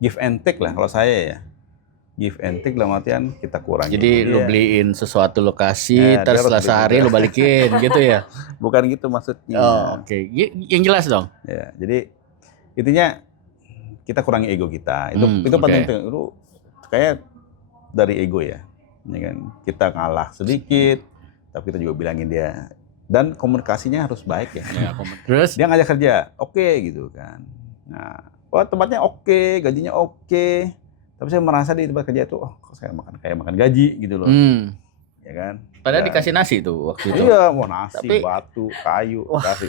give and take lah kalau saya ya. Give and take dalam artian kita kurangi. Jadi lu beliin sesuatu lokasi, terus setelah sehari lu balikin gitu ya? Bukan gitu maksudnya. Oh, oke. Yang jelas dong. Ya, jadi intinya kita kurangi ego kita. Itu penting. Itu kayak dari ego ya. Kan kita ngalah sedikit, tapi kita juga bilangin dia. Dan komunikasinya harus baik ya. Terus dia ngajak kerja, oke gitu kan. Nah, tempatnya oke, gajinya oke. Tapi saya merasa di tempat kerja itu, saya makan gaji gitu loh. Ya kan? Padahal dikasih nasi tuh waktu itu. Iya, mau nasi, batu, kayu, kasih.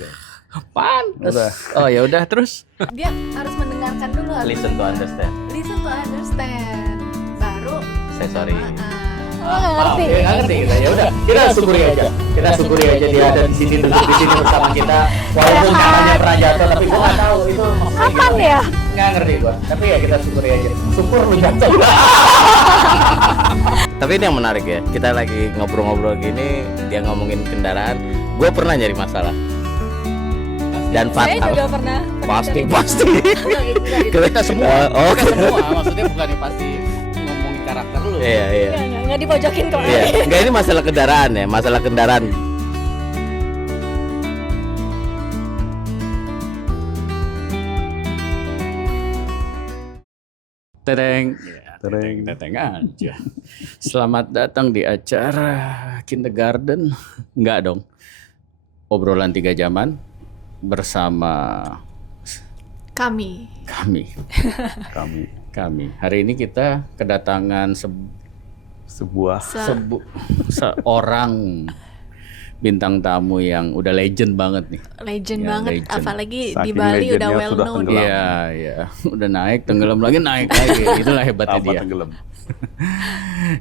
Pantes. Oh ya udah terus. Dia harus mendengarkan dulu. Listen to understand. Listen to understand. Baru saya sorry. Nggak ngerti. Nggak ngerti kita. Ya udah, kita syukuri aja. Kita syukuri aja dia ada di sini duduk di sini bersama kita. Walaupun tangannya pernah jatuh, tapi gua nggak tahu itu. Kapan ya? Nggak ngerti gua. Tapi ya kita syukuri aja. Syukur lu jatuh. Tapi ini yang menarik ya. Kita lagi ngobrol-ngobrol gini, dia ngomongin kendaraan. Gua pernah nyari masalah. Dan fatal. Saya juga pernah. Pasti. Kita semua. Kita semua. Maksudnya bukannya pasti ngomongin karakter lu. Iya. Nggak dipojokin kok. Iya. Enggak, ini masalah kendaraan ya, masalah kendaraan. Tereng aja. Selamat datang di acara kindergarten. Enggak dong. Obrolan 3 jaman bersama Kami. Hari ini kita kedatangan seorang bintang tamu yang udah legend banget nih. Legend Ya, banget, legend. apalagi Saking di Bali udah legendnya well sudah known. tenggelam. Iya, udah naik, tenggelam lagi, naik lagi. Itulah hebatnya Tambah dia. tenggelam.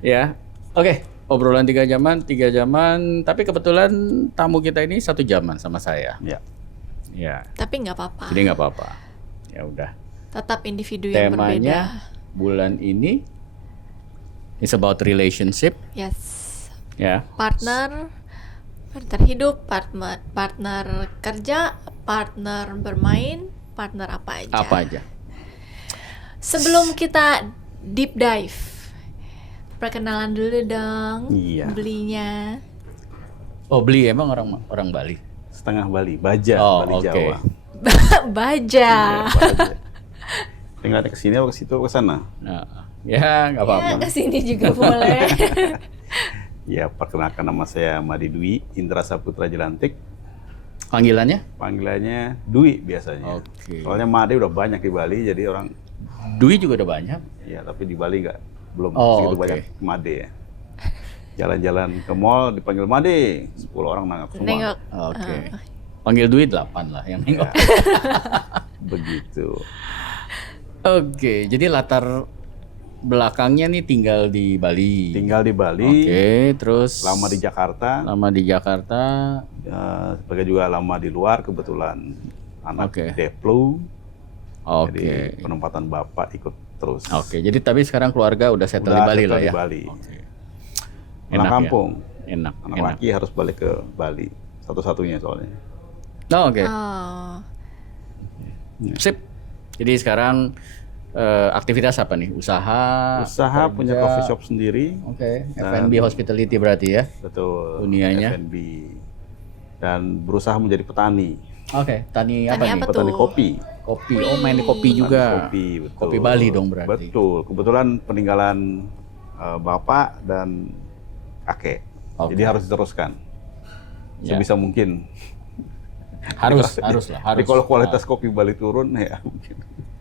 Ya, oke. Obrolan 3 jaman. Tapi kebetulan tamu kita ini 1 jaman sama saya. Ya. Tapi nggak apa-apa. Jadi nggak apa-apa. Ya udah. Tetap individu yang berbeda. Temanya bulan ini is about relationship. Yes. Ya. Partner hidup, partner kerja, partner bermain, partner apa aja. Apa aja? Sebelum kita deep dive, perkenalan dulu dong. Iya. Belinya. Oh, beli emang orang Bali. Setengah Bali, Baja, Bali oke. Jawa. Baja. Iya, Baja. Tinggal ke sini atau ke situ atau ke sana? Nah, ya nggak apa-apa. Ya, kesini juga boleh. Ya, perkenalkan nama saya Madi Dwi Indra Saputra Jelantik. Panggilannya? Panggilannya Dwi biasanya. Oke. Soalnya Made udah banyak di Bali, jadi orang Dwi juga udah banyak. ya tapi di Bali belum Oh, segitu oke. banyak Made ya. Jalan-jalan ke mall dipanggil Made, 10 orang nangkap semua. Nengok. Oke. Panggil Dwi 8 lah yang nengok. Begitu. Oke, jadi latar belakangnya nih tinggal di Bali. Tinggal di Bali. Oke, terus Lama di Jakarta. Sebagai juga lama di luar kebetulan anak Oke. Deplu. Oke. Jadi penempatan bapak ikut terus. Oke, jadi tapi sekarang keluarga udah settle di Bali settle lah ya. di Bali. Oke. Pulang Enak kampung. Ya? Enak. Anak laki harus balik ke Bali. Satu-satunya soalnya. Oh, oke. Oh. Sip. Jadi sekarang aktivitas apa nih? Usaha Usaha kerja. punya coffee shop sendiri. Oke. Dan- F&B hospitality berarti ya. Betul. Dunianya. F&B. Dan berusaha menjadi petani. Oke, tani apa Tani nih? apa Petani tuh? kopi. Kopi. Oh, main di kopi juga. Kopi, betul. Kopi Bali dong berarti. Betul. Kebetulan peninggalan bapak dan kakek. Oke. Jadi harus diteruskan. Ya. Sebisa mungkin. Harus Jadi lah. kalau kualitas kopi Bali turun ya mungkin.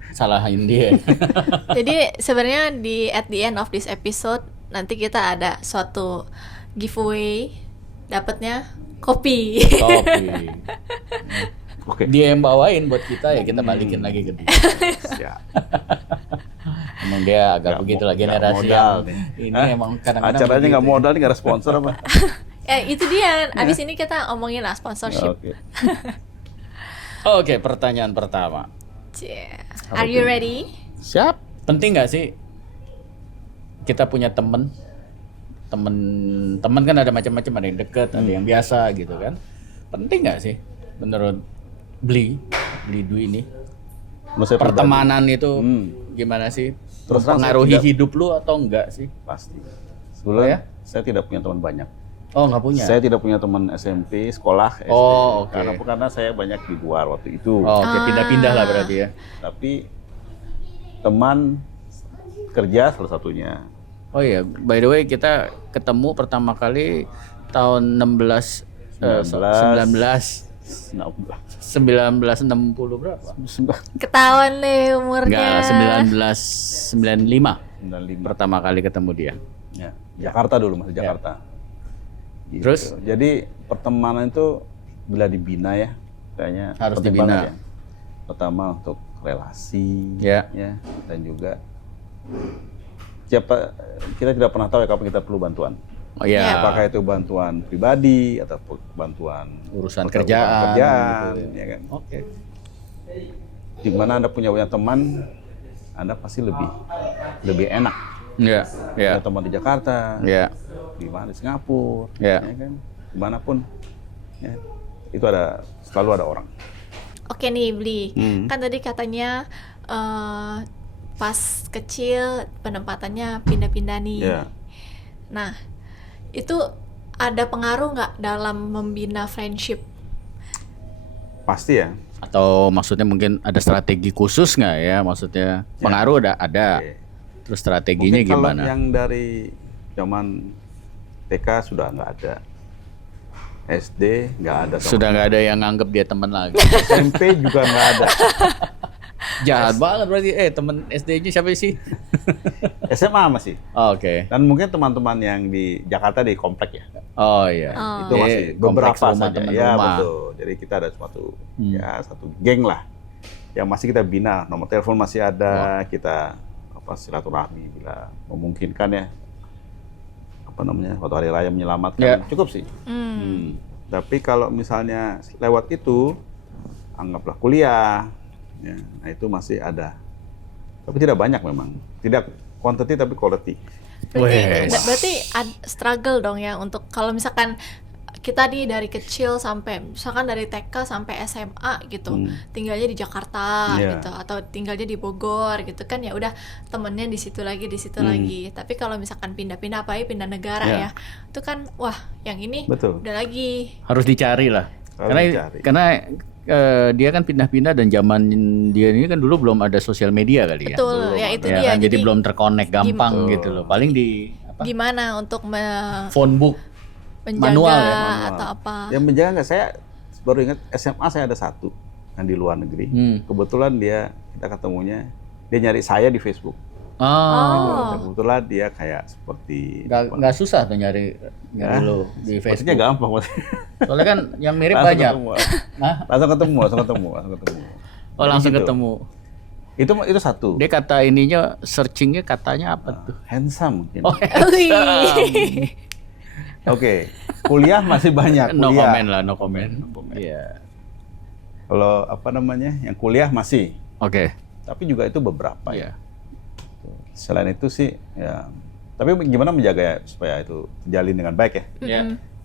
Salahin dia. Jadi sebenarnya at the end of this episode nanti kita ada suatu giveaway, dapatnya kopi. Kopi. Oke. Dia yang bawain buat kita ya kita balikin lagi ke dia. Siap. Emang dia agak Nggak begitu lah nggak generasi modal yang nih. ini Hah? emang kadang-kadang Acaranya begitu nggak ya. modal nih, nggak ada sponsor apa? Itu dia. Abis ini kita omongin lah sponsorship. Oke. Oke, pertanyaan pertama. Cie. Are you ready? Siap. Penting nggak sih kita punya temen kan ada macam-macam, ada yang deket, ada yang biasa gitu kan. Penting nggak sih menurut beli Dwi ini Menurut saya pertemanan itu gimana sih? Terus terang saya Mempengaruhi tidak- hidup lu atau enggak sih? Pasti. Oh, ya? Sebenarnya saya tidak punya teman banyak. Oh, nggak punya. Saya tidak punya teman SMP, sekolah, SD. Oh, oke. Karena saya banyak di luar waktu itu. Oh, oke, pindah-pindah lah berarti ya. Tapi teman kerja salah satunya. Oh iya, by the way kita ketemu pertama kali tahun 1960 berapa? Ketahuan nih umurnya. Enggak lah, 1995 95. pertama kali ketemu dia. Ya, Jakarta dulu, masih Jakarta. Gitu. Terus? Jadi pertemanan itu bila dibina ya, kayaknya Harus penting dibina. banget ya. Pertama untuk relasi, Ya. dan juga kita tidak pernah tahu ya kapan kita perlu bantuan. Oh iya, Apakah itu bantuan pribadi atau bantuan urusan atau kerjaan, kerjaan, gitu ya kan? Oke. Di mana Anda punya banyak teman, Anda pasti lebih enak. Iya, iya. Ada teman di Jakarta, Iya. di mana di Singapura, Ya. ya kan, dimanapun, ya, itu selalu ada orang. Oke nih Bli, Hmm. kan tadi katanya pas kecil penempatannya pindah-pindah nih. Ya, Nah, itu ada pengaruh nggak dalam membina friendship? pasti ya. Atau maksudnya mungkin ada strategi khusus nggak ya? Maksudnya pengaruh ada. Oke. Terus strateginya Mungkin kalau gimana? yang dari zaman TK sudah nggak ada, SD nggak ada, sama Sudah nggak ada yang nganggep dia teman lagi. SMP juga nggak ada, Jahat banget berarti. Temen SD-nya siapa sih? SMA masih. Oh, oke. Dan mungkin teman-teman yang di Jakarta di komplek ya, Oh iya. Oh. itu masih Kompleks beberapa rumah, saja. teman Ya rumah. betul. Jadi kita ada satu geng lah, yang masih kita bina. Nomor telepon masih ada, kita silaturahmi bila memungkinkan ya. Waktu hari raya menyelamatkan, Ya. cukup sih. Tapi kalau misalnya lewat itu, anggaplah kuliah, ya, nah itu masih ada. Tapi tidak banyak memang. Tidak quantity tapi quality. Wes. Berarti struggle dong ya untuk kalau misalkan kita nih dari kecil sampai misalkan dari TK sampai SMA gitu, tinggalnya di Jakarta Iya. gitu atau tinggalnya di Bogor gitu kan, ya udah temennya di situ lagi lagi. Tapi kalau misalkan pindah-pindah apalagi pindah negara Iya. ya, itu kan wah yang ini Betul. udah lagi. Harus dicari lah. Harus dicari. Karena dia kan pindah-pindah dan zaman dia ini kan dulu belum ada sosial media kali ya. Betul, ya itu Ya dia. kan, jadi belum terkonek gampang Gim- gitu loh. Paling di gimana untuk phone book. menjaga Manual ya, atau apa? Yang menjaga nggak, saya baru ingat SMA saya ada satu yang di luar negeri. Kebetulan kita ketemunya, dia nyari saya di Facebook. Oh. Kebetulan dia kayak seperti Nggak susah tuh nyari lo di maksudnya Facebook. gampang maksudnya. Soalnya kan yang mirip Langsung banyak. ketemu. Hah? Langsung ketemu. Oh, langsung Gitu. ketemu. Itu satu. Dia kata ininya searchingnya katanya apa tuh? Handsome mungkin. Oh, Wih. Oke, kuliah masih banyak. no Kuliah. comment lah, no comment. Iya. Kalau yang kuliah masih. Oke. Tapi juga itu beberapa ya. Iya. Selain itu sih ya. Tapi gimana menjaga ya supaya itu terjalin dengan baik ya. Iya.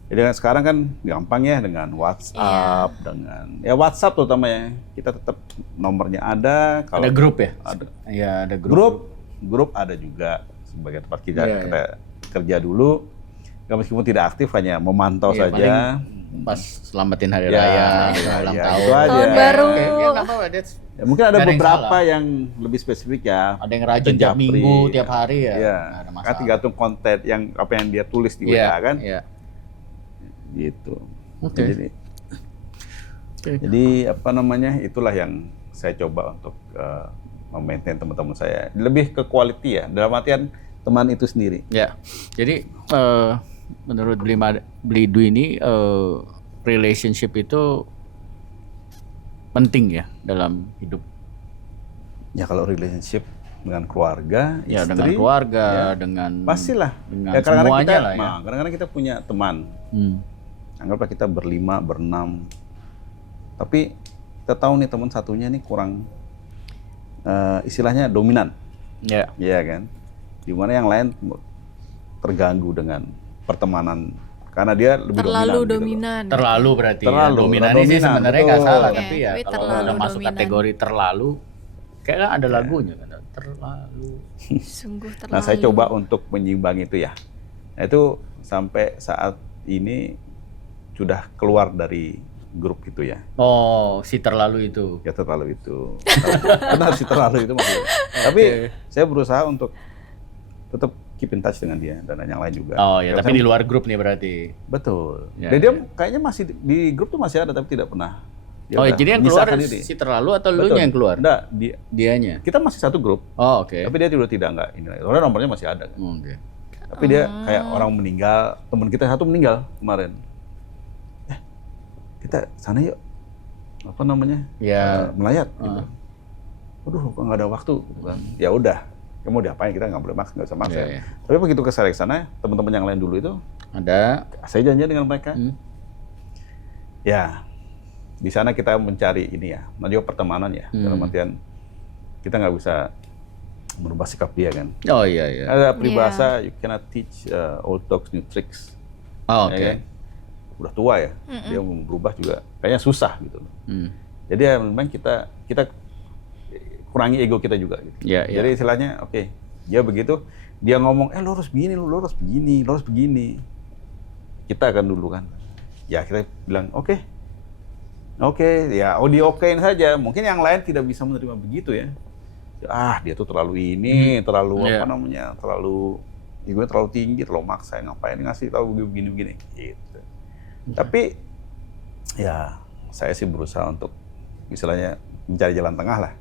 Jadi kan sekarang kan gampang ya dengan WhatsApp, dengan WhatsApp terutama ya. Kita tetap nomornya ada. Ada grup ya? Ada. Iya, ada grup. Grup ada juga sebagai tempat kita Iya, kerja dulu. Meskipun tidak aktif, hanya memantau Iya, saja. paling pas selamatin hari Ya, raya, ya, ulang ya, tahun. itu aja. Tahun baru. Oke, ya, nggak apa-apa, Ya, mungkin ada Nggak ada yang beberapa salah. yang lebih spesifik ya. Ada yang rajin tiap Japri, minggu, tiap hari ya. Iya. Nggak ada masalah. Kan tergantung konten apa yang dia tulis di Iya, WA kan. Iya. Gitu. Oke. Jadi itulah yang saya coba untuk memaintain teman-teman saya. Lebih ke quality ya. Dalam artian teman itu sendiri. Ya, jadi menurut Blidu ini relationship itu penting ya dalam hidup. Ya kalau relationship dengan keluarga, Ya istri, dengan keluarga, ya, dengan pastilah. dengan Kadang-kadang semuanya kita, lah ya. kadang-kadang kita punya teman. Anggaplah kita berlima, berenam. Tapi kita tahu nih teman satunya nih kurang istilahnya dominan. Ya. Iya kan? Dimana yang lain terganggu dengan pertemanan karena dia lebih Terlalu dominan. dominan. Terlalu berarti Terlalu, ya. Dominan ini sih dominan, sebenarnya nggak betul. salah, Oke, tapi ya tapi kalau terlalu udah masuk dominan. kategori terlalu, kayaknya ada lagunya kan. terlalu. Sungguh terlalu. Nah, saya coba untuk menyimbang itu ya. Nah, itu sampai saat ini sudah keluar dari grup gitu ya. Oh, si terlalu itu. Ya terlalu itu. Benar sih terlalu itu maksudnya. Tapi saya berusaha untuk tetap keep in touch dengan dia dan yang lain juga. Oh ya, Karena tapi di luar grup nih berarti. betul. Ya, Dan dia ya. kayaknya masih di grup tuh masih ada tapi tidak pernah. Dia Oh, udah jadi yang keluar memisahkan diri. si terlalu atau lu Betul. yang keluar? Enggak, Dianya. kita masih satu grup. Oh, oke. Tapi dia juga tidak enggak ini. Soalnya nomornya masih ada kan. Oke. Tapi dia kayak orang meninggal, teman kita satu meninggal kemarin. Kita sana yuk. Apa namanya? Ya. Melayat gitu. Waduh, kok nggak ada waktu gitu kan. Ya udah, kamu mau diapain, kita nggak boleh maksa, nggak usah maksa. Iya, iya. Tapi begitu ke sana, teman-teman yang lain dulu itu, Ada. saya janji dengan mereka. Ya, di sana kita mencari ini ya, juga pertemanan ya. Dalam artian kita nggak bisa merubah sikap dia kan. Oh iya iya. Ada peribahasa, you cannot teach old dogs new tricks. Oh, oke. Ya kan? Udah tua ya, dia mau berubah juga kayaknya susah gitu loh. Jadi ya memang kita kurangi ego kita juga gitu. Iya, iya. Jadi istilahnya oke, dia begitu, dia ngomong lo harus begini, lo harus begini, lo harus begini. Kita akan dulu kan. Ya kita bilang oke, ya diokein saja. Mungkin yang lain tidak bisa menerima begitu ya. Dia tuh terlalu ini, terlalu apa namanya, terlalu egonya terlalu tinggi, terlalu maksa, ngapain ngasih tahu begini gitu. Tapi ya saya sih berusaha untuk misalnya mencari jalan tengah lah.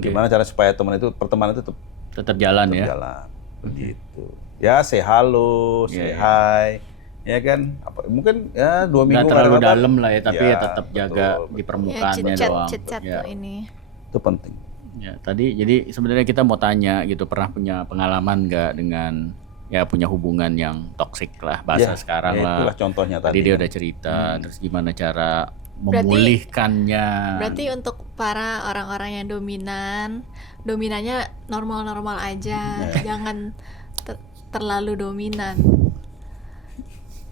Gimana cara supaya pertemanan itu Tetap jalan ya. jalan begitu. Ya say halo, say hi. Ya kan, mungkin ya 2 minggu Nggak terlalu nggak ada kabar. dalam lah ya, tapi ya tetap jaga betul. di Ya, permukaannya doang. chit-chat Ya. ini. Itu penting. Ya, tadi jadi sebenarnya kita mau tanya gitu, pernah punya pengalaman nggak dengan ya punya hubungan yang toksik lah bahasa sekarang lah. Itulah contohnya Tadi tadi. dia udah cerita, terus gimana cara Berarti- memulihkannya. Berarti untuk para orang-orang yang dominannya normal-normal aja, jangan terlalu dominan.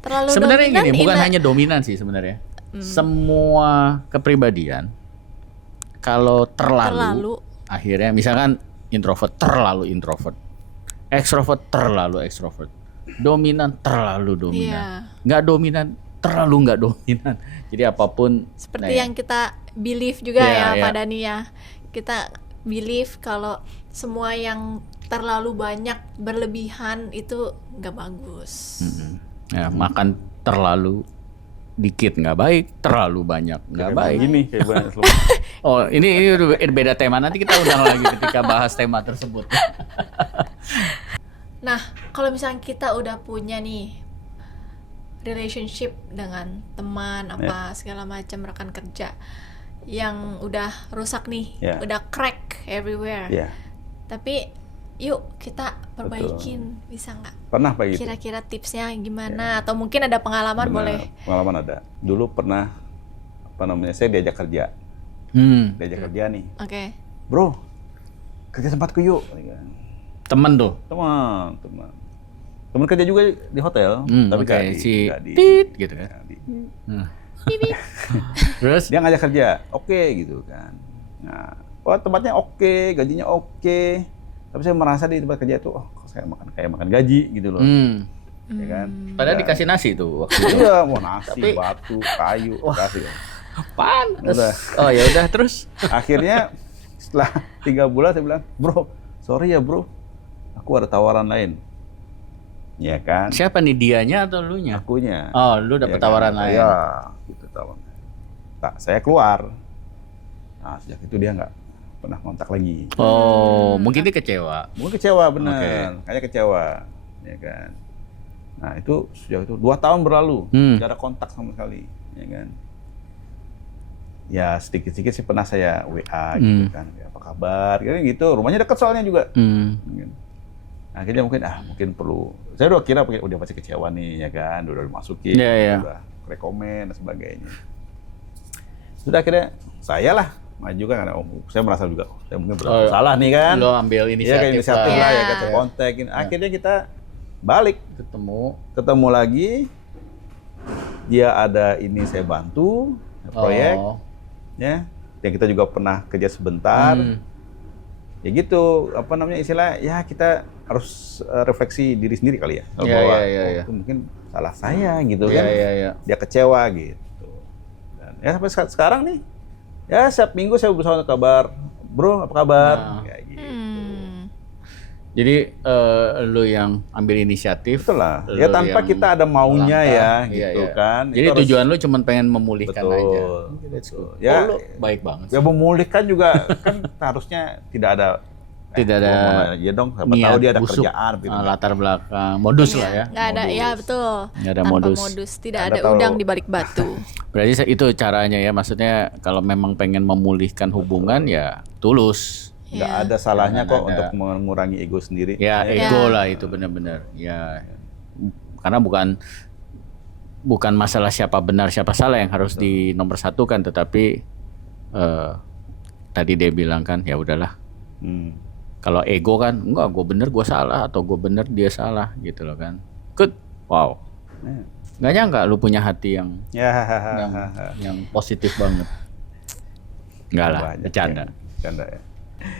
Terlalu Sebenarnya dominan gini, bukan in a- hanya dominan sih sebenarnya. Semua kepribadian kalau terlalu, akhirnya misalkan introvert terlalu introvert, ekstrovert terlalu ekstrovert, dominan terlalu dominan, nggak dominan terlalu nggak dominan. Jadi apapun seperti yang kita believe juga Iya, ya iya. Pak Dani ya. Kita believe kalau semua yang terlalu banyak berlebihan itu nggak bagus. ya, makan terlalu dikit nggak baik, terlalu banyak nggak baik. Gini kayak banyak Oh, ini udah beda tema. Nanti kita undang lagi ketika bahas tema tersebut. Nah, kalau misalnya kita udah punya nih relationship dengan teman apa segala macam rekan kerja yang udah rusak nih, udah crack everywhere. Iya. Tapi yuk kita perbaikin, bisa nggak? Pernah Pak gitu. Kira-kira tipsnya gimana? Atau mungkin ada pengalaman Benar, boleh? Pengalaman ada. Dulu pernah saya diajak kerja. Diajak kerja nih. Oke. Bro, kerja tempatku yuk. Temen tuh. Teman kerja juga di hotel, tapi oke, nggak si nggak tit gitu kan. nggak di- Terus Dia ngajak kerja, oke gitu kan. Nah, tempatnya oke, gajinya oke. Tapi saya merasa di tempat kerja itu, kok saya makan gaji gitu loh, ya kan? padahal dikasih nasi tuh waktu itu. Iya, mau nasi, batu, kayu, kasih. Panas. Udah. Oh ya udah terus. Akhirnya setelah 3 bulan saya bilang, bro, sorry ya bro, aku ada tawaran lain. Ya kan? Siapa nih, dianya atau lu nya? Akunya. Oh, lu dapet Ya kan? tawaran lain. Iya, gitu tawaran. Saya keluar. Nah, sejak itu dia nggak pernah kontak lagi. Oh, mungkin dia kecewa. Mungkin kecewa bener, Oke. kayaknya kecewa, ya kan. Nah itu sejak itu 2 tahun berlalu, nggak ada kontak sama sekali, ya kan. Ya sedikit-sedikit sih pernah saya WA gitu kan, ya, apa kabar, gitu. Rumahnya dekat soalnya juga. Mungkin. Akhirnya mungkin perlu. Saya udah kira udah pasti kecewa nih, ya kan, udah dimasukin, udah rekomen dan sebagainya. Sudah akhirnya saya lah maju kan, karena saya merasa juga saya mungkin salah nih kan. Lo ambil inisiatif, inisiatif lah, ya kan, saya Iya. kontakin. Akhirnya kita balik, ketemu lagi. Dia ada ini saya bantu proyek, ya. Dan kita juga pernah kerja sebentar. ya gitu, apa namanya istilah, ya kita harus refleksi diri sendiri kali ya. Kalau bahwa itu mungkin salah saya gitu kan. Dia kecewa gitu. Dan ya sampai sekarang nih, ya setiap minggu saya berusaha untuk kabar, bro apa kabar? Kayak gitu. Jadi lu yang ambil inisiatif. Betul lah. Ya tanpa kita ada maunya ya, gitu kan. Jadi itu tujuan lu cuma pengen memulihkan aja. Ya, lu baik banget. Ya memulihkan juga kan harusnya tidak ada ya dong, siapa tahu dia ada busuk, kerjaan gitu. Latar belakang, modus lah ya. Nggak ada, ya betul. Nggak ada tanpa modus. Tidak ada udang di balik batu. Berarti itu caranya ya, maksudnya kalau memang pengen memulihkan hubungan ya tulus. Nggak ada salahnya kok untuk mengurangi ego sendiri. Ya ego lah itu benar-benar. Ya karena bukan masalah siapa benar siapa salah yang harus dinomorsatukan, tetapi tadi dia bilang kan ya udahlah. Kalau ego kan enggak, gue bener gue salah atau gue bener dia salah gitu loh kan. Wow. Nggak nyangka lu punya hati yang positif banget. Enggak lah, bercanda. Bercanda ya.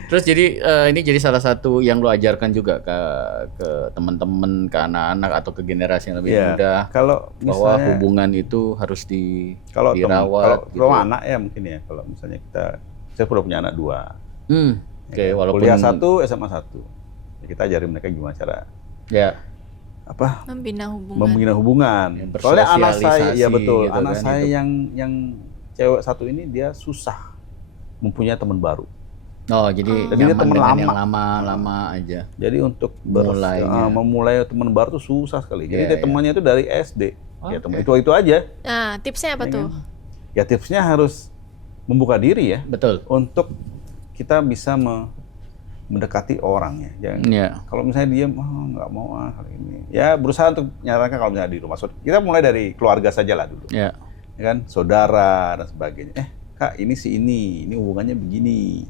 Terus jadi ini jadi salah satu yang lu ajarkan juga ke teman-teman, ke anak-anak atau ke generasi yang lebih muda. Kalau bahwa hubungan itu harus dirawat. Kalau anak ya mungkin ya. Kalau misalnya saya udah punya anak 2. Walaupun kuliah 1, SMA 1. Ya, kita ajarin mereka gimana cara membina hubungan. Soalnya anak saya, ya betul, gitu anak kan, saya yang cewek 1 ini dia susah mempunyai teman baru. Jadi dia teman lama aja. Jadi untuk memulai teman baru tuh susah sekali. Jadi temannya itu dari SD. Ya teman itu aja. Nah, tipsnya apa tuh? Ya tipsnya harus membuka diri ya. Betul. Untuk kita bisa mendekati orang ya. Kalau misalnya dia nggak mau kali ini. Ya berusaha untuk menyarankan kalau misalnya di rumah. Kita mulai dari keluarga saja lah dulu. Ya kan, saudara dan sebagainya. Kak, ini hubungannya begini.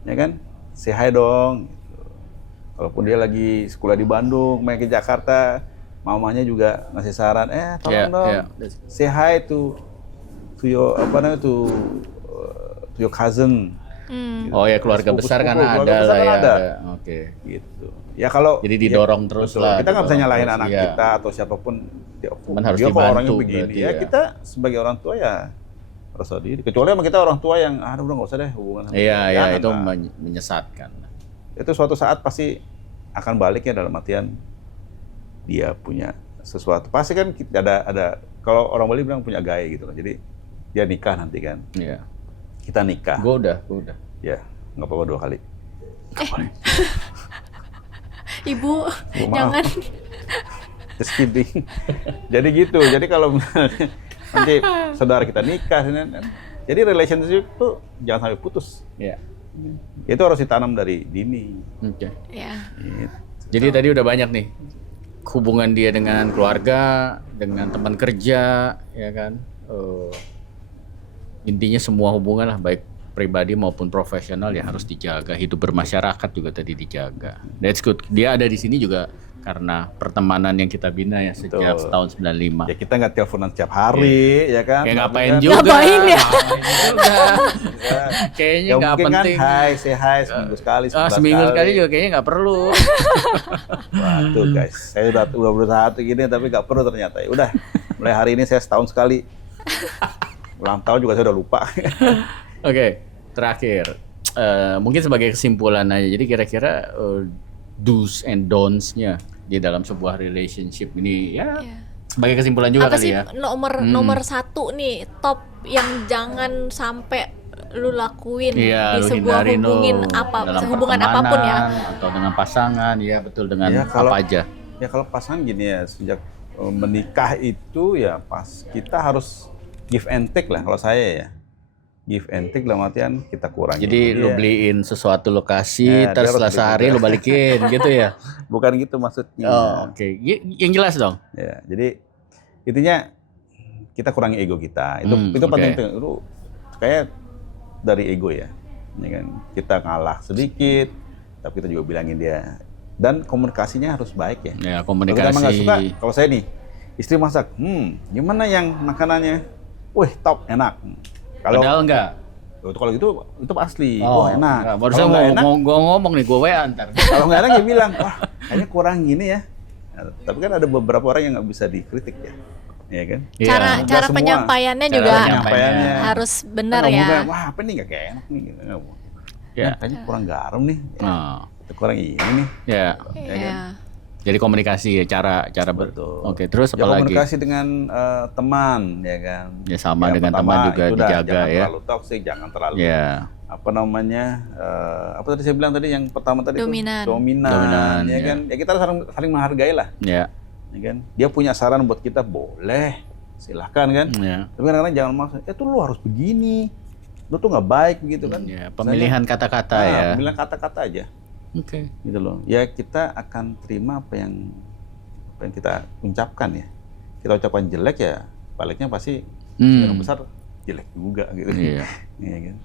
Ya kan, say hi dong. Gitu. Walaupun dia lagi sekolah di Bandung, main ke Jakarta, mamanya juga ngasih saran, tolong dong, say hi to your your cousin. Gitu. Oh ya, keluarga besar kan ada lah ya. Oke. Gitu. Ya kalau jadi didorong terus lah. Kita nggak bisa nyalahin anak kita atau siapapun. Dia harus dibantu. Orangnya begini. Ya kita sebagai orang tua ya harus diri. Kecuali sama kita orang tua yang udah nggak usah deh hubungan. Iya itu menyesatkan. Itu suatu saat pasti akan baliknya dalam artian dia punya sesuatu. Pasti kan ada kalau orang Bali bilang punya gaya gitu loh. Jadi dia nikah nanti kan. Iya. Kita nikah. Gue udah. Ya, nggak apa-apa 2 kali. Ibu, jangan. Just kidding. Jadi gitu. Jadi kalau nanti saudara kita nikah, jadi relationship itu jangan sampai putus. Ya. Itu harus ditanam dari dini. Oke. Ya. Gitu. Jadi tadi udah banyak nih hubungan dia dengan keluarga, dengan teman kerja, ya kan. Intinya semua hubungan lah, baik pribadi maupun profesional ya harus dijaga. Hidup bermasyarakat juga tadi dijaga. That's good. Dia ada di sini juga karena pertemanan yang kita bina ya sejak tahun 95. Ya kita nggak teleponan setiap hari, ya kan? Ya ngapain juga. Ngapain ya? Kayaknya nggak penting. Kan, say hi seminggu sekali. Seminggu sekali juga kayaknya nggak perlu. Waduh guys, saya udah berusaha gini tapi nggak perlu ternyata. Ya udah, mulai hari ini saya setahun sekali. Ulang tahun juga saya udah lupa. Oke, terakhir. Mungkin sebagai kesimpulan aja. Jadi kira-kira do's and don'ts-nya di dalam sebuah relationship ini sebagai kesimpulan juga apa kali sih ya. Nomor 1 nih, top yang jangan sampai lu lakuin di sebuah hubungan apapun ya. Atau dengan pasangan, ya betul, dengan apa aja. Ya kalau pasangan gini ya, sejak menikah itu ya pas kita harus give and take lah kalau saya ya. Give and take dalam artian kita kurangi. Jadi lu beliin sesuatu lokasi, terus setelah sehari lu balikin gitu ya? Bukan gitu maksudnya. Oh, oke. Yang jelas dong. Ya, jadi intinya kita kurangi ego kita. Itu penting. Itu kayak dari ego ya. Kan kita ngalah sedikit, tapi kita juga bilangin dia. Dan komunikasinya harus baik ya. Ya, komunikasi. Kalau kita nggak suka, kalau saya nih, istri masak, gimana yang makanannya? Wih, top, enak. Padahal enggak. Oh, kalau gitu itu asli. Oh, Wah, enak. enggak, baru Kalau saya nggak enak, gua ngomong nih, gua WA ntar. kalau nggak enak dia bilang, wah kayaknya kurang gini ya. Nah, tapi kan ada beberapa orang yang nggak bisa dikritik ya. Iya kan? Iya. Cara Nggak cara semua. penyampaiannya Cara juga penyampaiannya. harus benar Kan nggak ya. mungkin, wah apa nih nggak kayak enak nih. Gitu. Ya. Kayaknya kurang garam nih. Oh, Itu kurang ini nih. ya. Iya. Jadi komunikasi ya, cara Betul. Oke, terus Ya, apa lagi? komunikasi dengan teman, ya kan. Ya, sama Yang dengan pertama, teman juga itu dah, dijaga jangan ya. terlalu toksik, jangan terlalu Ya. apa namanya? Apa tadi saya bilang tadi yang pertama tadi Dominan. itu dominan, Dominan, ya ya. kan. Ya kita saling menghargai lah, Ya. ya kan. Dia punya saran buat kita boleh, silahkan kan. Ya. Tapi kadang-kadang jangan maksa, tuh lu harus begini, lu tuh nggak baik gitu kan. Ya, pemilihan kata-kata ya. Pemilihan kata-kata aja, Oke. gitu loh. Ya kita akan terima apa yang kita ucapkan ya. Kita ucapkan jelek ya, baliknya pasti yang besar jelek juga gitu. Iya. Iya kan.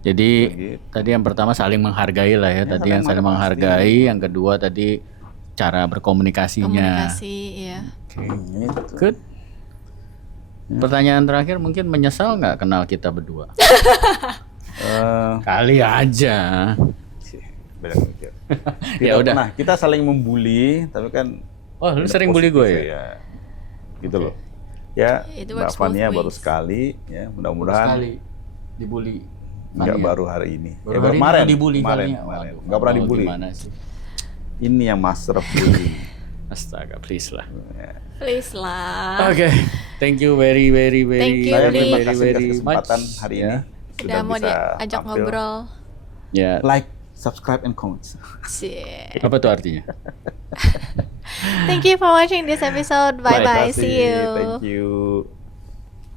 Jadi Begitu. tadi yang pertama saling menghargai lah ya. Ya, Tadi yang saling menghargai, yang kedua tadi cara berkomunikasinya. Komunikasi ya. Gitu. Good. Pertanyaan terakhir, mungkin menyesal nggak kenal kita berdua? Kali aja. Beda mikir. Ya udah. Nah, kita saling membuli, tapi kan Oh, lu ada sering bully gue positif ya? Gitu loh. Ya, It Mbak works Fania both baru ways. sekali, ya mudah-mudahan Sekali dibully. nggak Fania. baru hari ini. Baru Ya, hari ini kemarin, dibully kemarin, Fania. kemarin. Waduh, Nggak pernah mau dibully. Gimana sih? Ini yang master of bullying. Astaga, please lah. Ya. Please lah. Oke, thank you very Thank you, Saya Lee. terima very kasih very atas much. kesempatan hari ini. Udah mau bisa diajak tampil. ngobrol. Ya, Like, subscribe, and comment. Cie. apa tuh artinya? Thank you for watching this episode. Bye bye. Terima kasih. See you. Thank you.